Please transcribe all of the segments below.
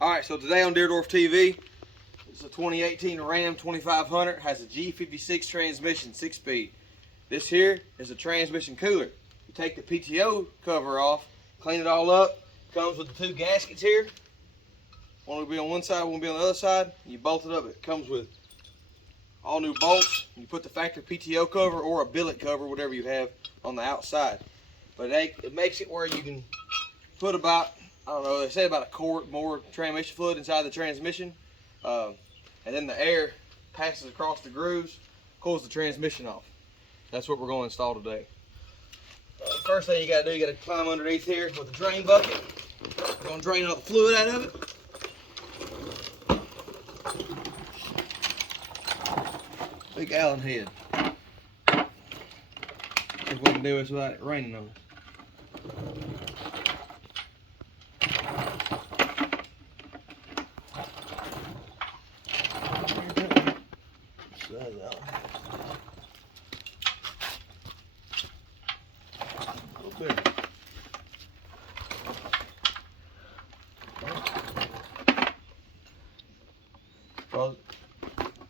Alright, so today on Deerdorf TV, it's a 2018 Ram 2500, has a G56 transmission, 6-speed. This here is a transmission cooler. You take the PTO cover off, clean it all up, comes with the two gaskets here. One will be on one side, one will be on the other side. You bolt it up, it comes with all new bolts. You put the factory PTO cover or a billet cover, whatever you have, on the outside. But it makes it where you can put about, I don't know, they say about a quart more transmission fluid inside the transmission. And then the air passes across the grooves, cools the transmission off. That's what we're going to install today. First thing you got to do, you got to climb underneath here with a drain bucket. We're going to drain all the fluid out of it. Big Allen head. See if we can do this without it raining on us.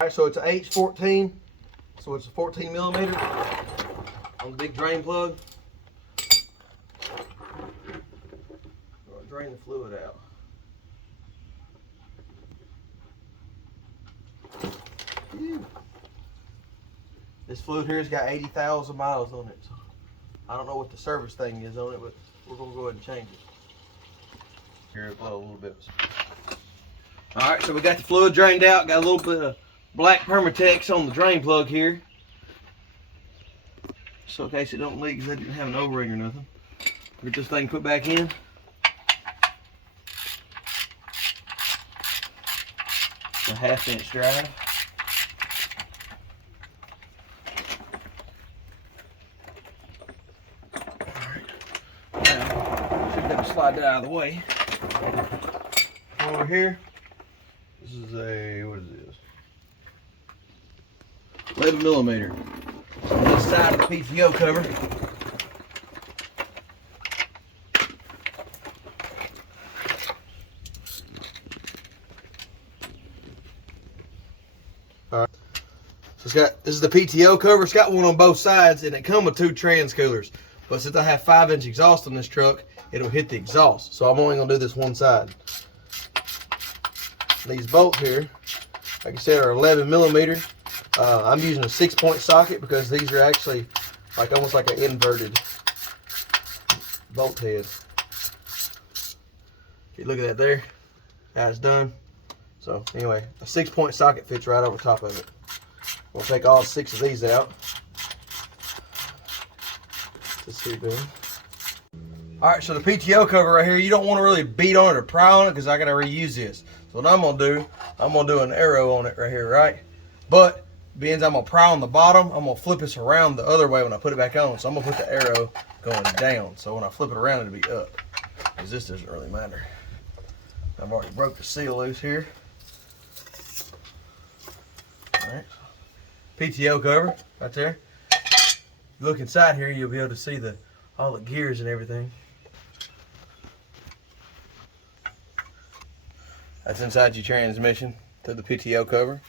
Alright, so it's an H14, so it's a 14 millimeter on the big drain plug. I'll drain the fluid out. This fluid here has got 80,000 miles on it. So I don't know what the service thing is on it, but we're going to go ahead and change it. Here it blow a little bit. Alright, so we got the fluid drained out, got a little bit of black Permatex on the drain plug here. So in case it don't leak, because I didn't have an O-ring or nothing. Get this thing put back in. It's a 1/2 inch drive. Alright. Now, should be able to slide that out of the way. Over here. This is a, what is this? 11 millimeter. On this side of the PTO cover. Alright. So it's got, this is the PTO cover. It's got one on both sides and it comes with two trans coolers. But since I have 5-inch exhaust on this truck, it'll hit the exhaust. So I'm only gonna do this one side. These bolts here, like I said, are 11 millimeter. I'm using a 6-point socket because these are actually like almost like an inverted bolt head. If you look at that there, how it's done. So anyway, a 6-point socket fits right over top of it. We'll take all 6 of these out. Just see it. Alright, so the PTO cover right here, you don't want to really beat on it or pry on it because I got to reuse this. So what I'm going to do an arrow on it right here, right? But being I'm going to pry on the bottom, I'm going to flip this around the other way when I put it back on. So I'm going to put the arrow going down. So when I flip it around, it'll be up. Because this doesn't really matter. I've already broke the seal loose here. Alright. PTO cover right there. Look inside here, you'll be able to see all the gears and everything. That's inside your transmission through the PTO cover.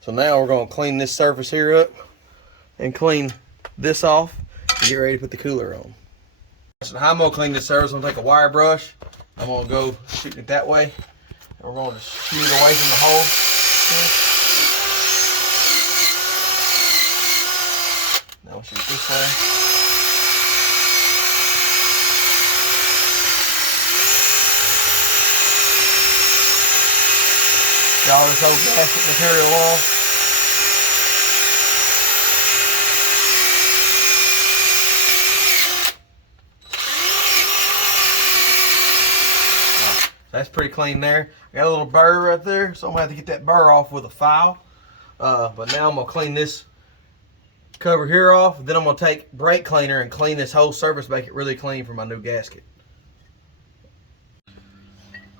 So now we're going to clean this surface here up and clean this off and get ready to put the cooler on. So how I'm going to clean this surface, I'm going to take a wire brush. I'm going to go shooting it that way. And we're going to shoot it away from the hole. Now we'll shoot it this way. Got all this old gasket material off. That's pretty clean there. I got a little burr right there, so I'm gonna have to get that burr off with a file. But now I'm gonna clean this cover here off. Then I'm gonna take brake cleaner and clean this whole surface, make it really clean for my new gasket.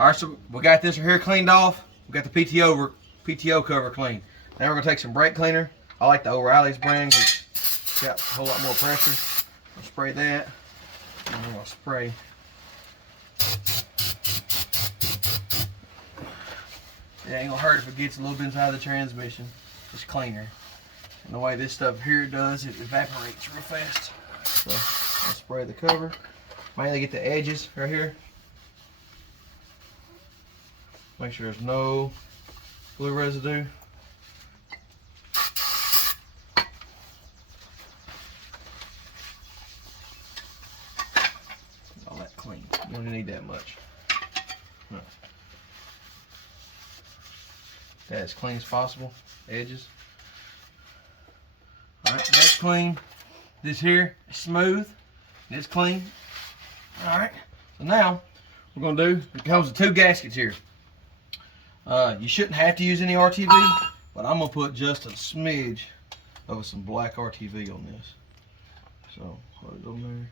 All right, so we got this right here cleaned off. We got the PTO cover clean. Now we're gonna take some brake cleaner. I like the O'Reilly's brand. It's got a whole lot more pressure. I'll spray that. And I'm gonna spray It ain't gonna hurt if it gets a little bit inside the transmission. It's cleaner. And the way this stuff here does, it evaporates real fast. So I'll spray the cover. Mainly get the edges right here. Make sure there's no glue residue. All that clean. You don't need that much. No. That as clean as possible. Edges. Alright, that's clean. This here is smooth. It's clean. Alright, so now we're going to do, it comes with 2 gaskets here. You shouldn't have to use any RTV, but I'm going to put just a smidge of some black RTV on this. So, put it on there.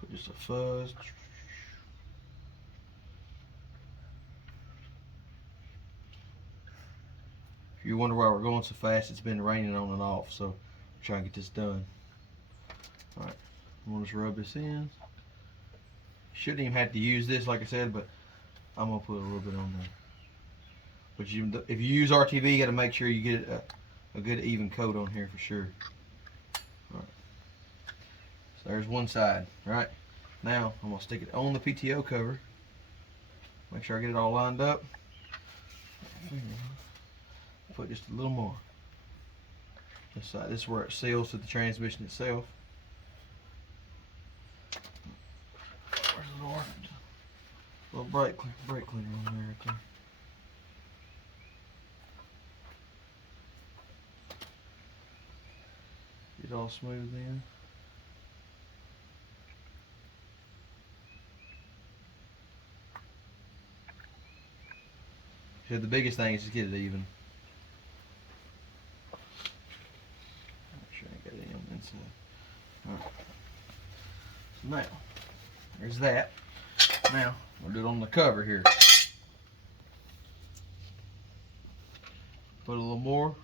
Put just a fuzz. If you wonder why we're going so fast, it's been raining on and off, so I'm trying to get this done. Alright, I'm going to just rub this in. Shouldn't even have to use this, like I said, but I'm going to put a little bit on there. But if you use RTV, you got to make sure you get a good even coat on here for sure. Alright, so there's one side. Right, now I'm going to stick it on the PTO cover. Make sure I get it all lined up. Put just a little more. This side, this is where it seals to the transmission itself. Where's the little orange? Little brake cleaner on there right there. Get it all smooth in. So the biggest thing is to get it even. Alright. So now, there's that. Now, we'll do it on the cover here. Put a little more.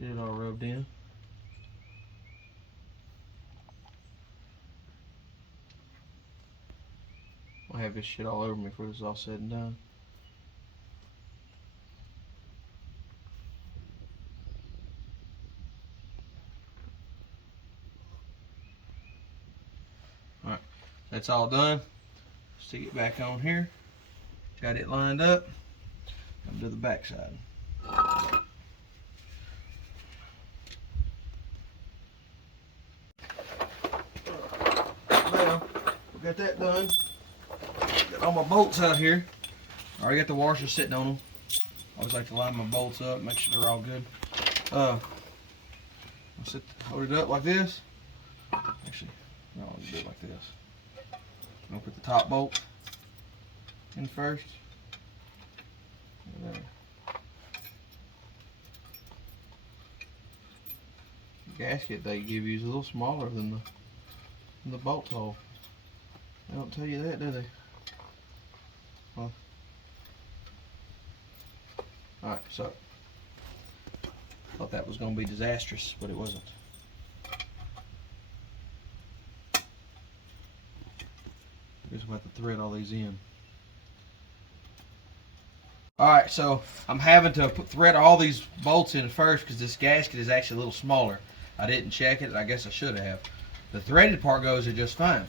Get it all rubbed in. I'll have this shit all over me before this is all said and done. Alright, that's all done. Stick it back on here. Got it lined up. Come to the back side. Now, we got that done. Got all my bolts out here. I already got the washers sitting on them. I always like to line my bolts up, make sure they're all good. I'll hold it up like this. Actually, no, I'll do it like this. I'm gonna put the top bolt in first. There. The gasket they give you is a little smaller than the bolt hole. They don't tell you that, do they? Well, alright, so thought that was going to be disastrous, but it wasn't. I guess we'll have to thread all these in. Alright, so I'm having to thread all these bolts in first because this gasket is actually a little smaller. I didn't check it, I guess I should have. The threaded part goes in just fine,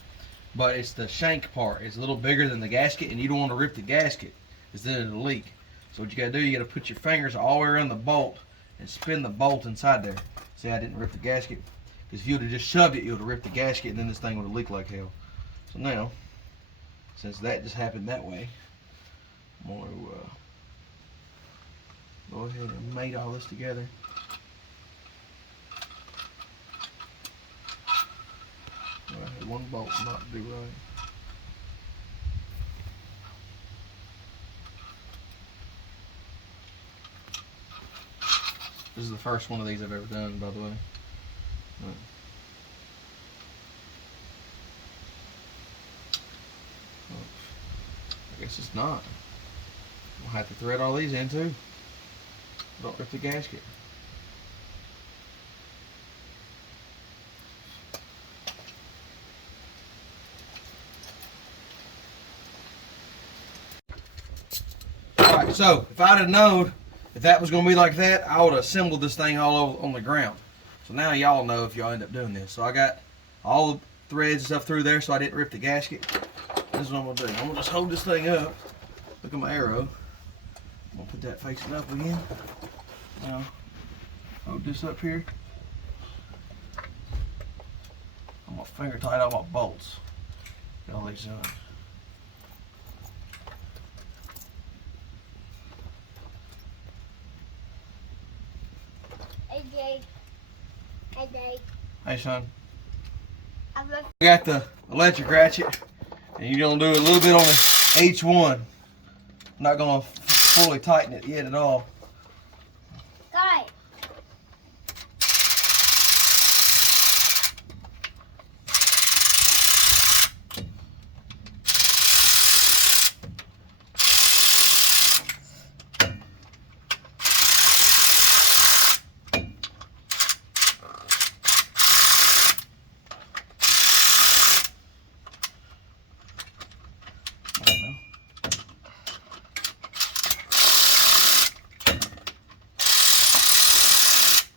but it's the shank part. It's a little bigger than the gasket, and you don't want to rip the gasket because then it'll leak. So what you got to do, you got to put your fingers all the way around the bolt and spin the bolt inside there. See, I didn't rip the gasket, because if you would have just shoved it, you would have ripped the gasket, and then this thing would have leaked like hell. So now, since that just happened that way, I'm going to go ahead and mate all this together. I had one bolt not do right. This is the first one of these I've ever done, by the way. I guess it's not. I'll have to thread all these in too. Don't rip the gasket. So if I'd have known if that was going to be like that, I would have assembled this thing all over on the ground. So now y'all know if y'all end up doing this. So I got all the threads and stuff through there so I didn't rip the gasket. This is what I'm going to do. I'm going to just hold this thing up. Look at my arrow. I'm going to put that facing up again. Now, hold this up here. I'm going to finger tight all my bolts. Get all these on. Hey son. I got the electric ratchet, and you're gonna do a little bit on each one. I'm not gonna fully tighten it yet at all. Got it.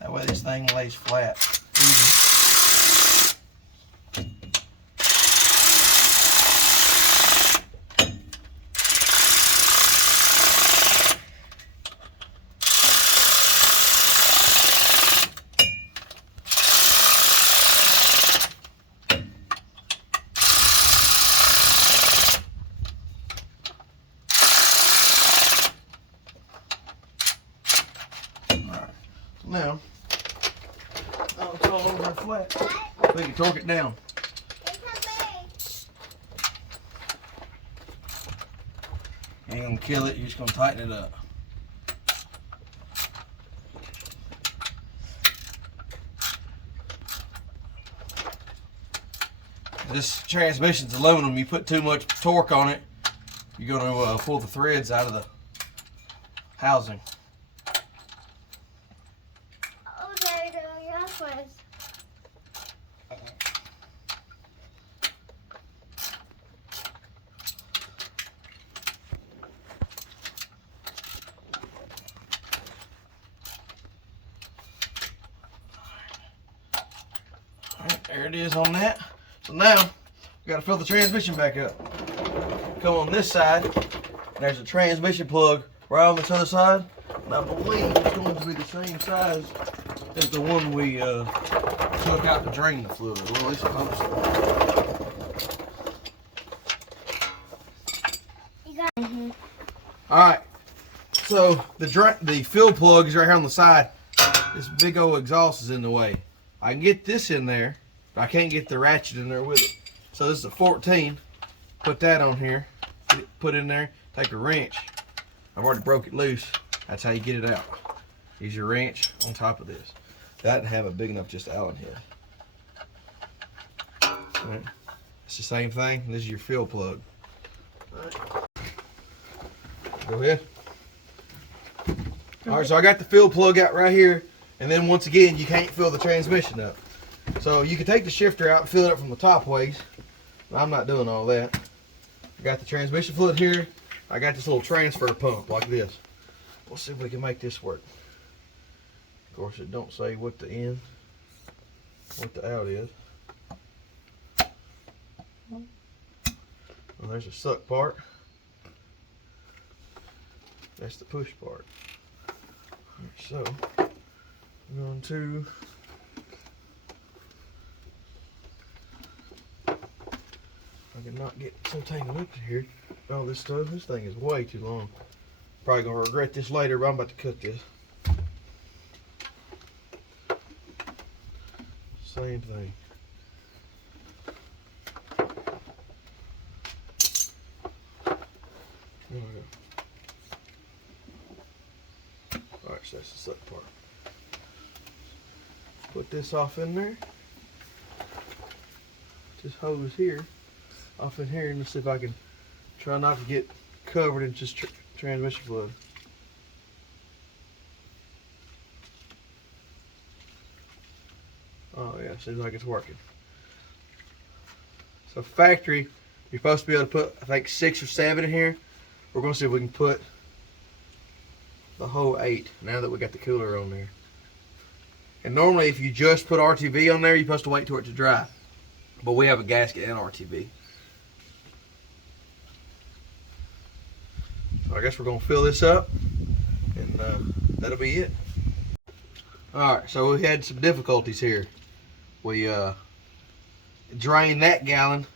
That way this thing lays flat. Now, oh, it's all over flat. We can torque it down. You ain't gonna kill it, you're just gonna tighten it up. This transmission's aluminum. You put too much torque on it, you're gonna pull the threads out of the housing. Alright, there it is on that. So now, we got to fill the transmission back up. Come on this side, and there's a transmission plug right on this other side. And I believe it's going to be the same size as the one we took out to drain the fluid. Well, at least I hope so. Alright, so the fill plug is right here on the side. This big old exhaust is in the way. I can get this in there, but I can't get the ratchet in there with it. So this is a 14. Put that on here, put it in there, take a wrench. I've already broke it loose. That's how you get it out. Use your wrench on top of this. That and have a big enough just Allen head. Right. It's the same thing. This is your fill plug. Right. Go ahead. Alright, so I got the fill plug out right here, and then once again you can't fill the transmission up. So you can take the shifter out and fill it up from the top ways. I'm not doing all that. I got the transmission fluid here. I got this little transfer pump like this. We'll see if we can make this work. Of course, it don't say what the in, what the out is. Well, there's a suck part. That's the push part. So, I'm going to I cannot get so tangled up here. All this stuff. This thing is way too long. Probably gonna regret this later, but I'm about to cut this. Same thing. There we go. Alright, so that's the suck part. Put this off in there. This hose here, off in here, and let's see if I can try not to get covered in just transmission fluid. Oh yeah, seems like it's working. So factory, you're supposed to be able to put, I think, 6 or 7 in here. We're going to see if we can put a whole 8 now that we got the cooler on there. And normally if you just put RTV on there, you're supposed to wait till it to dry. But we have a gasket and RTV. So I guess we're gonna fill this up and that'll be it. Alright, so we had some difficulties here. We drained that gallon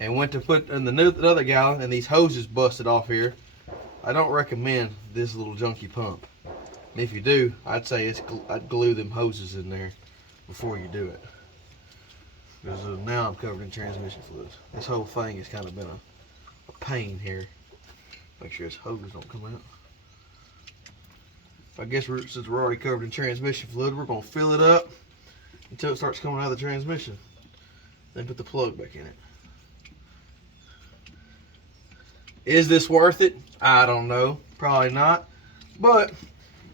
and went to put in another gallon, and these hoses busted off here. I don't recommend this little junky pump. And if you do, I'd say I'd glue them hoses in there before you do it. Because now I'm covered in transmission fluids. This whole thing has kind of been a pain here. Make sure this hose don't come out. I guess since we're already covered in transmission fluid, we're going to fill it up until it starts coming out of the transmission. Then put the plug back in it. Is this worth it? I don't know. Probably not. But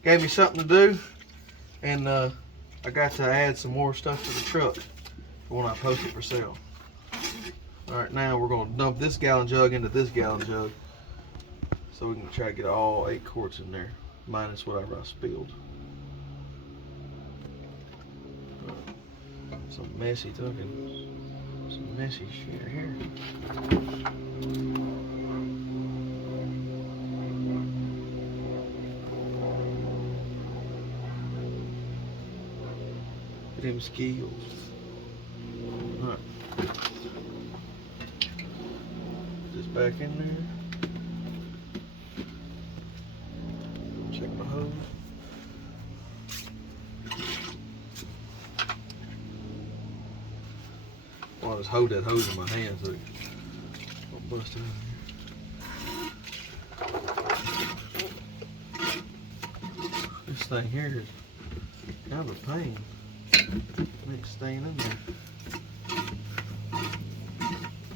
gave me something to do. And I got to add some more stuff to the truck for when I post it for sale. Alright, now we're going to dump this gallon jug into this gallon jug, so we can try to get all 8 quarts in there, minus whatever I spilled. Some messy shit here. Them skills. Alright. Put this back in there. Check my hose. Well, I just hold that hose in my hand so it don't bust it in here. This thing here is kind of a pain. Next stain in there.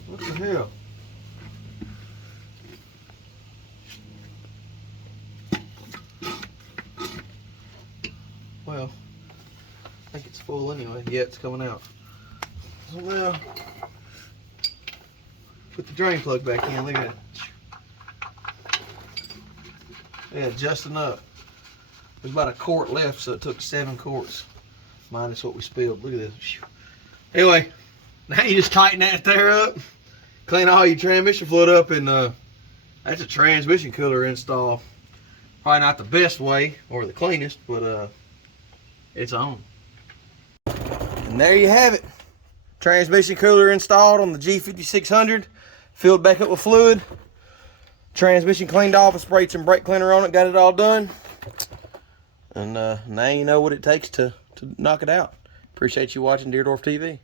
What the hell? Well, I think it's full anyway. Yeah, it's coming out. So now, put the drain plug back in. Look at that. Yeah, just enough. There's about a quart left, so it took 7 quarts. Minus what we spilled. Look at this. Anyway, now you just tighten that there up, clean all your transmission fluid up, and that's a transmission cooler install. Probably not the best way or the cleanest, but it's on. And there you have it. Transmission cooler installed on the G5600, filled back up with fluid. Transmission cleaned off, and sprayed some brake cleaner on it, got it all done. And now you know what it takes to knock it out. Appreciate you watching Deerdorf TV.